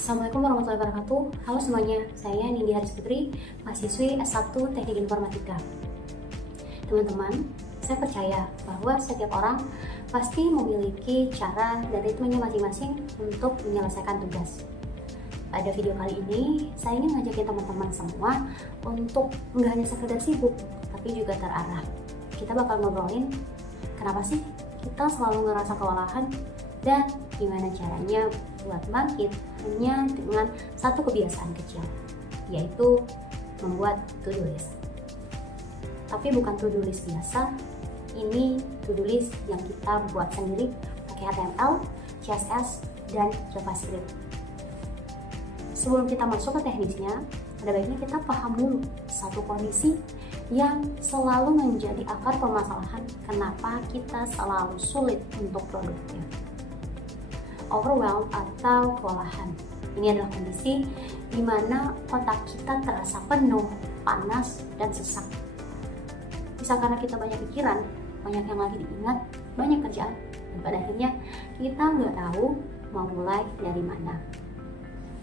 Assalamualaikum warahmatullahi wabarakatuh. Halo semuanya, saya Nindi Haris Putri, mahasiswi S1 Teknik Informatika. Teman-teman, saya percaya bahwa setiap orang pasti memiliki cara dan ritmenya masing-masing untuk menyelesaikan tugas. Pada video kali ini, saya ingin ngajakin teman-teman semua untuk nggak hanya sekedar sibuk, tapi juga terarah. Kita bakal ngobrolin kenapa sih kita selalu ngerasa kewalahan dan gimana caranya buat bangkit hanya dengan satu kebiasaan kecil, yaitu membuat to-do list. Tapi bukan to-do list biasa, ini to-do list yang kita buat sendiri pakai HTML, CSS, dan JavaScript. Sebelum kita masuk ke teknisnya, ada baiknya kita paham dulu satu kondisi yang selalu menjadi akar permasalahan kenapa kita selalu sulit untuk produktif. Overwhelm atau kewalahan. Ini adalah kondisi di mana otak kita terasa penuh, panas, dan sesak. Bisa karena kita banyak pikiran, banyak yang lagi diingat, banyak kerjaan, dan pada akhirnya kita nggak tahu mau mulai dari mana.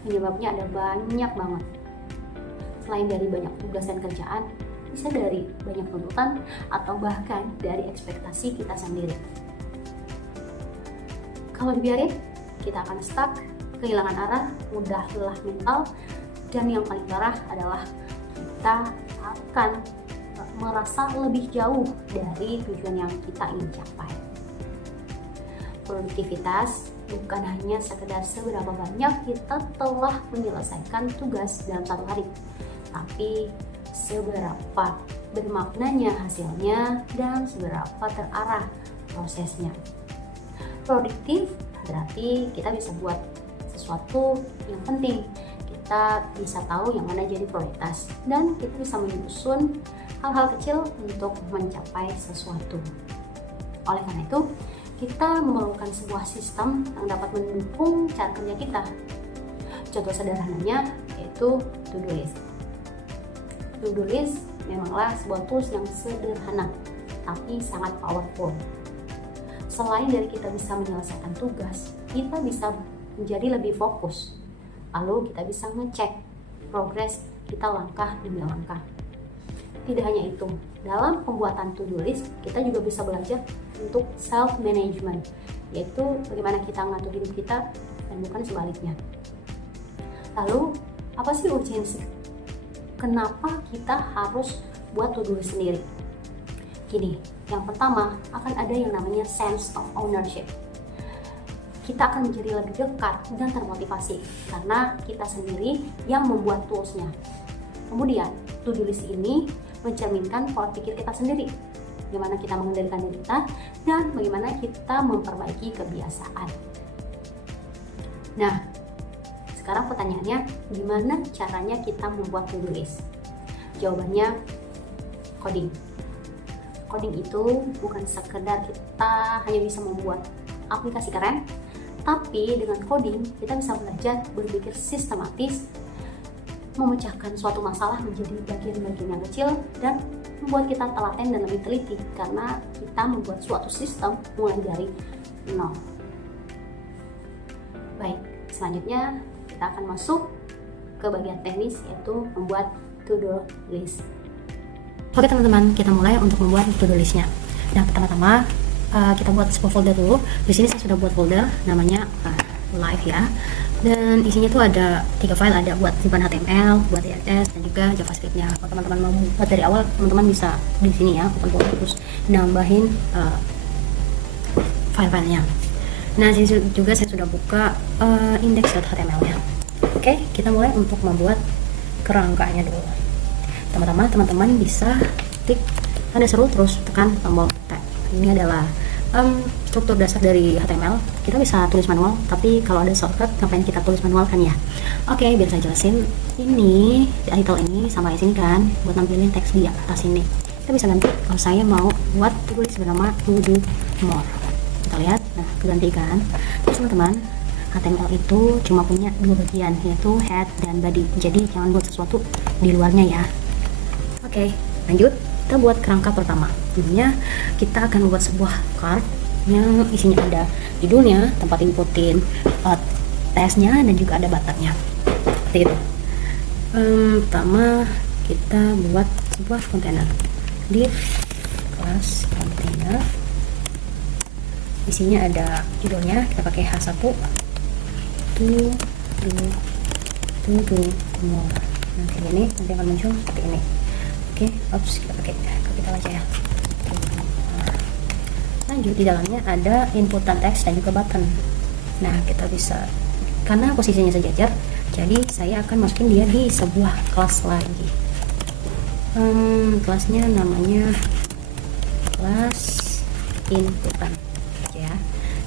Penyebabnya ada banyak banget. Selain dari banyak tugas dan kerjaan, bisa dari banyak tuntutan atau bahkan dari ekspektasi kita sendiri. Kalau dibiarin, kita akan stuck, kehilangan arah, mudah lelah mental, dan yang paling parah adalah kita akan merasa lebih jauh dari tujuan yang kita ingin capai. Produktivitas bukan hanya sekedar seberapa banyak kita telah menyelesaikan tugas dalam satu hari, tapi seberapa bermaknanya hasilnya dan seberapa terarah prosesnya. Produktif berarti kita bisa buat sesuatu yang penting, kita bisa tahu yang mana jadi prioritas, dan kita bisa menyusun hal-hal kecil untuk mencapai sesuatu. Oleh karena itu, kita memerlukan sebuah sistem yang dapat mendukung cara kerja kita. Contoh sederhananya yaitu to-do list. To-do list memanglah sebuah tools yang sederhana, tapi sangat powerful. Selain dari kita bisa menyelesaikan tugas, kita bisa menjadi lebih fokus. Lalu kita bisa ngecek progres kita langkah demi langkah. Tidak hanya itu, dalam pembuatan to-do list, kita juga bisa belajar untuk self-management, yaitu bagaimana kita ngatur hidup kita dan bukan sebaliknya. Lalu, apa sih urgensi? Kenapa kita harus buat to-do list sendiri? Gini, yang pertama akan ada yang namanya sense of ownership. Kita akan menjadi lebih dekat dan termotivasi karena kita sendiri yang membuat toolsnya. Kemudian, to-do list ini mencerminkan pola pikir kita sendiri, bagaimana kita mengendalikan diri kita dan bagaimana kita memperbaiki kebiasaan. Nah, sekarang pertanyaannya, gimana caranya kita membuat to-do list? Jawabannya, coding. Coding itu bukan sekedar kita hanya bisa membuat aplikasi keren, tapi dengan coding kita bisa belajar berpikir sistematis, memecahkan suatu masalah menjadi bagian-bagian yang kecil, dan membuat kita telaten dan lebih teliti karena kita membuat suatu sistem mulai dari nol. Baik, selanjutnya kita akan masuk ke bagian teknis, yaitu membuat to-do list. Oke teman-teman, kita mulai untuk membuat to-do listnya. Nah, pertama-tama kita buat sebuah folder dulu. Di sini saya sudah buat folder namanya live ya. Dan isinya tuh ada 3 file, ada buat simpan HTML, buat CSS, dan juga JavaScript-nya. Kalau teman-teman mau buat dari awal, teman-teman bisa di sini ya, open folder terus nambahin file-filenya. Nah, sini juga saya sudah buka index.html-nya. Oke, kita mulai untuk membuat kerangkanya dulu. Pertama-tama teman-teman bisa klik tanda seru terus tekan tombol tab. Ini adalah struktur dasar dari HTML. Kita bisa tulis manual, tapi kalau ada shortcut ngapain kita tulis manual kan ya. Oke, biar saya jelasin. Ini title ini sama di sini kan buat nampilin teks di atas ini. Kita bisa ganti kalau saya mau buat tulis bernama to do more. Kita lihat, nah kegantikan. Terus teman-teman, HTML itu cuma punya 2 bagian, yaitu head dan body. Jadi jangan buat sesuatu di luarnya ya. Oke, lanjut. Kita buat kerangka pertama. Intinya kita akan membuat sebuah card yang isinya ada judulnya, tempat inputin teksnya dan juga ada buttonnya seperti itu. Pertama kita buat sebuah kontainer, div class container, isinya ada judulnya, kita pakai H1 to more. Nah kayak gini nanti akan muncul seperti ini. Oke, kita pakai capital aja ya. Lanjut, di dalamnya ada inputan teks dan juga button. Nah kita bisa, karena posisinya sejajar, jadi saya akan masukin dia di sebuah kelas lagi. Kelasnya namanya kelas inputan ya.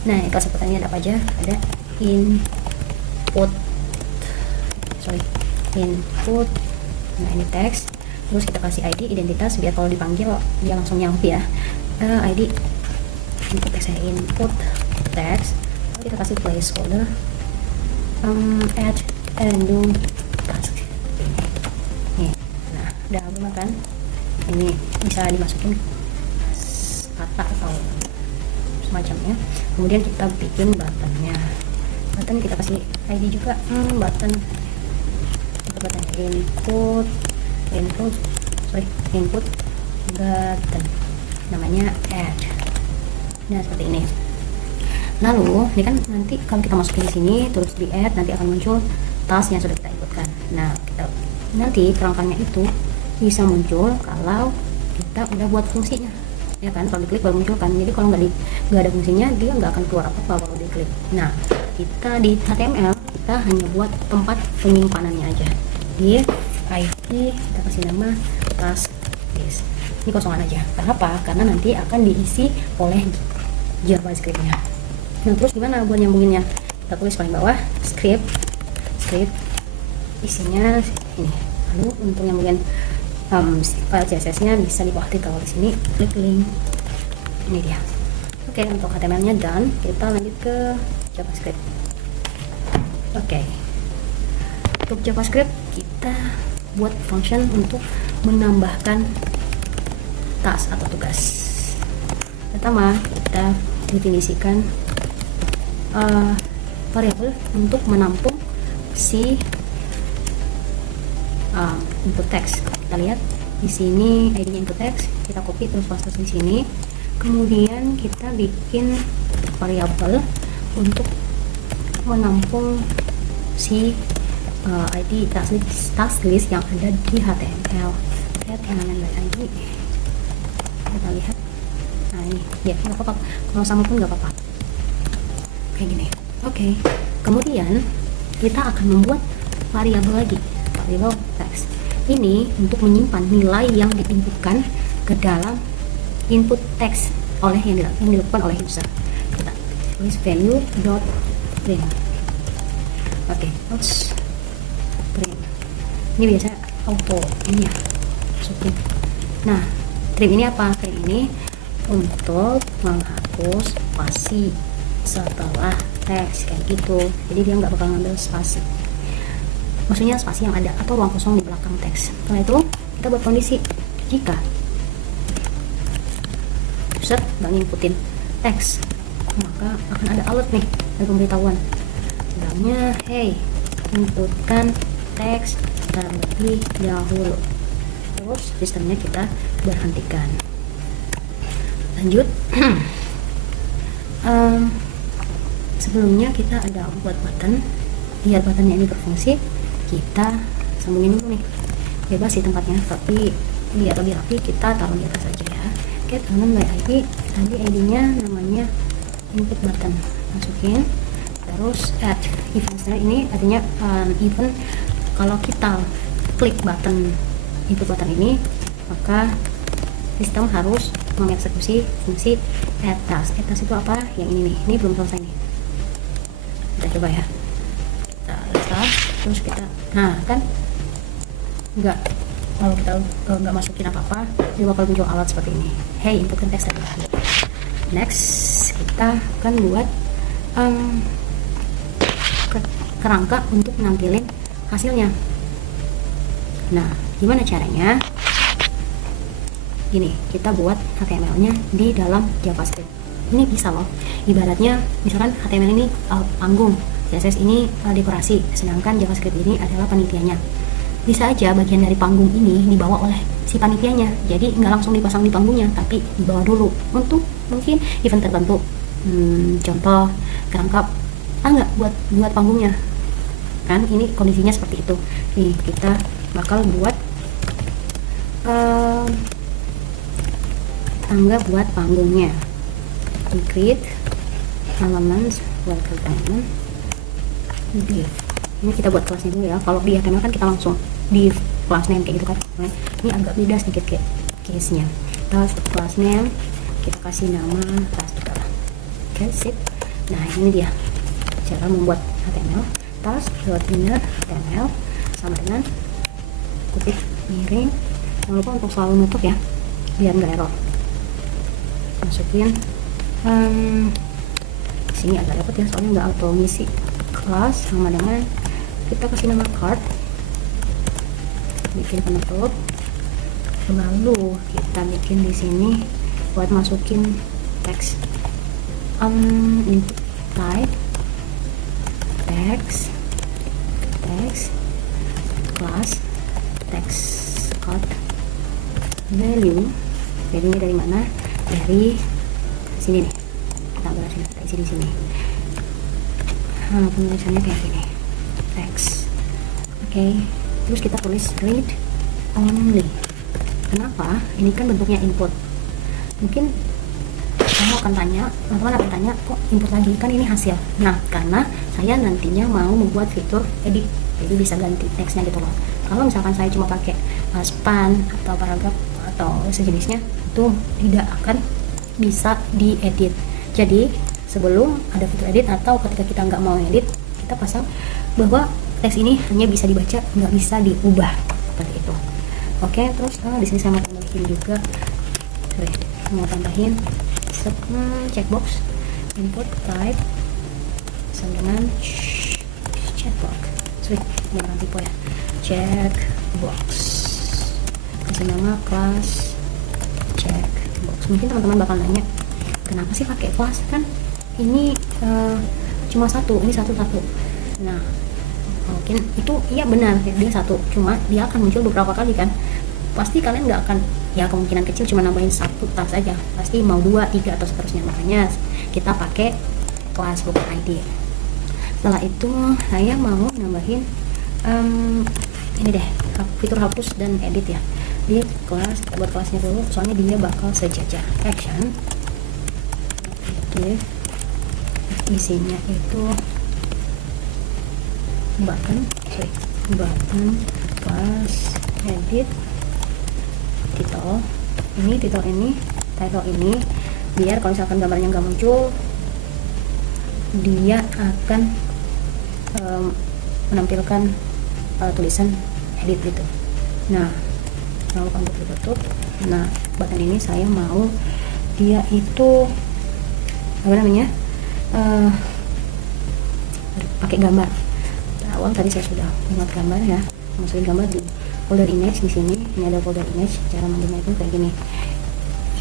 Nah kelas inputannya ada apa aja? Ada input, nah ini teks, terus kita kasih ID identitas biar kalau dipanggil dia langsung nyaut ya. ID input teks, input teks, lalu kita kasih placeholder, add random task nih. Nah udah guna kan, ini bisa dimasukin kata atau semacamnya. Kemudian kita bikin buttonnya, button kita kasih ID juga, button input button, namanya add. Nah seperti ini. Lalu ini kan nanti kalau kita masukin di sini terus di add, nanti akan muncul task yang sudah kita inputkan. Nah nanti kerangkanya itu bisa muncul kalau kita udah buat fungsinya ya kan, kalau diklik baru muncul kan. Jadi kalau nggak ada fungsinya dia nggak akan keluar apa-apa kalau diklik. Nah kita di HTML kita hanya buat tempat penyimpanannya aja, di ID kita kasih nama task list, ini kosongan aja. Kenapa? Karena nanti akan diisi oleh JavaScript-nya. Nah terus gimana buat nyambunginnya? Kita tulis paling bawah script isinya ini. Lalu untuk nyambungin file CSS-nya bisa di bawah titel di sini, klik link ini dia. Oke, untuk HTML-nya done, kita lanjut ke JavaScript. Oke, untuk JavaScript kita buat function untuk menambahkan task atau tugas. Pertama kita definisikan variabel untuk menampung si input text. Kita lihat di sini ID-nya input text, kita copy terus paste di sini. Kemudian kita bikin variabel untuk menampung si ID task list yang ada di HTML. Add element by ID. Kita lihat. Nah ini ya, nggak apa-apa. Kalau sama pun nggak apa-apa. Kayak gini. Oke. Kemudian kita akan membuat variabel lagi, variabel text. Ini untuk menyimpan nilai yang diinputkan ke dalam input text oleh yang dilakukan oleh user. Kita tulis value dot print. Oke, let's print. Ini biasa auto ini ya, print. Nah, trim ini apa? Trim ini untuk menghapus spasi setelah teks kayak gitu. Jadi dia nggak bakal ngambil spasi. Maksudnya spasi yang ada atau ruang kosong di belakang teks. Setelah itu kita buat kondisi jika user nggak ngikutin teks, maka akan ada alert nih, ada pemberitahuan bilangnya hey inputkan teks terlebih dahulu, terus sistemnya kita berhentikan. Lanjut. Sebelumnya kita ada buat button, biar buttonnya ini berfungsi kita sambungin dulu nih, bebas sih tempatnya, tapi biar lebih rapi kita taruh di atas aja ya. Get element by ID, tadi ID-nya namanya input button, masukin, terus add event. Ini artinya event kalau kita klik button input button ini, maka sistem harus mengeksekusi fungsi add task. Add task itu apa? Yang ini nih, ini belum selesai nih. Kita coba ya. Kita restart, terus kita, nah kan enggak, kalau kita nggak masukin apa-apa dia bakal muncul alert seperti ini, hey inputkan teks tadi. Next kita akan buat kerangka untuk nampilin hasilnya. Nah gimana caranya? Gini, kita buat HTML-nya di dalam JavaScript. Ini bisa loh, ibaratnya misalkan HTML ini panggung, CSS ini dekorasi, sedangkan JavaScript ini adalah panitianya. Bisa aja bagian dari panggung ini dibawa oleh si panitianya, jadi nggak langsung dipasang di panggungnya, tapi dibawa dulu untuk mungkin event tertentu. Contoh kerangkap nggak buat panggungnya kan, ini kondisinya seperti itu. Nih kita bakal buat tangga buat panggungnya. Create elements worker diamond. Ini kita buat kelasnya dulu ya. Kalau di HTML kan kita langsung di class name kayak gitu kan. Nah, ini agak beda sedikit kayak case-nya. Terus class name kita kasih nama tas juga. Oke, sip. Nah, ini dia cara membuat HTML. Tas.inner HTML sama dengan kutip miring. Jangan lupa untuk selalu nutup ya, biar nggak error. Masukin sini agak repot ya, soalnya nggak auto ngisi. Kelas sama dengan kita kasih nama card, bikin penutup, lalu kita bikin di sini buat masukin teks. Input type text class text card value nya dari mana, dari sini nih, kita ambil sini, kita isi di sini. Penulisannya kayak gini, text. Oke, terus kita tulis read only. Kenapa? Ini kan bentuknya input. Mungkin kamu akan tanya, teman-teman akan tanya, kok input lagi, kan ini hasil. Nah, karena saya nantinya mau membuat fitur edit, jadi bisa ganti teksnya gitu loh. Kalau misalkan saya cuma pakai span atau paragraf atau sejenisnya, itu tidak akan bisa diedit. Jadi sebelum ada fitur edit atau ketika kita nggak mau edit, kita pasang bahwa teks ini hanya bisa dibaca, nggak bisa diubah, seperti itu. Oke, terus di sini saya mau tambahin juga, checkbox input type sama dengan checkbox, jangan tipe ya, checkbox, kasih nama kelas checkbox. Mungkin teman-teman bakal nanya, kenapa sih pakai kelas, kan ini cuma satu, ini satu. Nah, mungkin itu iya benar, dia satu, cuma dia akan muncul beberapa kali kan. Pasti kalian nggak akan, ya kemungkinan kecil cuma nambahin satu tas aja, pasti mau 2, 3 atau seterusnya. Makanya kita pakai kelas bukan ID. Setelah itu saya mau nambahin ini deh, fitur hapus dan edit ya. Di kelas, kita buat kelasnya dulu, soalnya dia bakal sejajar. Action, isinya itu button kelas edit title ini biar kalau misalkan gambarnya nggak muncul, dia akan menampilkan tulisan edit gitu. Nah, jangan lupa untuk ditutup. Nah, button ini saya mau dia itu pakai gambar. Awal tadi saya sudah membuat gambar ya, masukin gambar di folder image. Di sini ini ada folder image. Cara manggilnya itu kayak gini,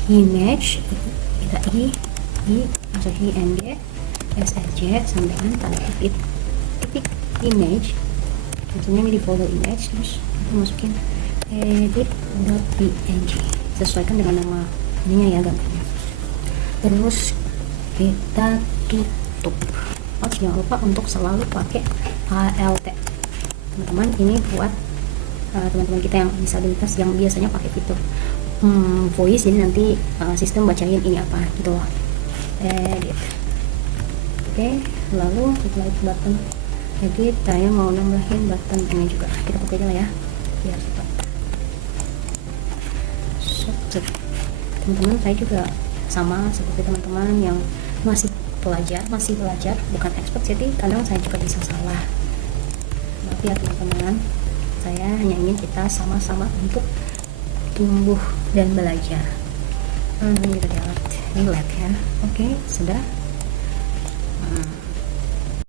image, kita i n g s r j sampai dengan tanda titik image. Maksudnya ini di folder image, terus kita masukin edit.png, sesuaikan dengan nama ininya ya, gambarnya. Terus kita tutup. Jangan lupa untuk selalu pakai ALT, teman-teman. Ini buat teman-teman kita yang disabilitas yang biasanya pakai fitur voice, jadi nanti sistem bacain ini apa gitu loh. Edit. Oke, lalu setelah itu button edit, saya mau nambahin button ini juga, kita pakai aja lah ya biar cepat. Teman-teman, saya juga sama seperti teman-teman yang masih belajar, bukan expert, jadi kadang saya juga bisa salah. Maaf ya teman-teman, saya hanya ingin kita sama-sama untuk tumbuh dan belajar. Kita lihat ya. Oke, sudah.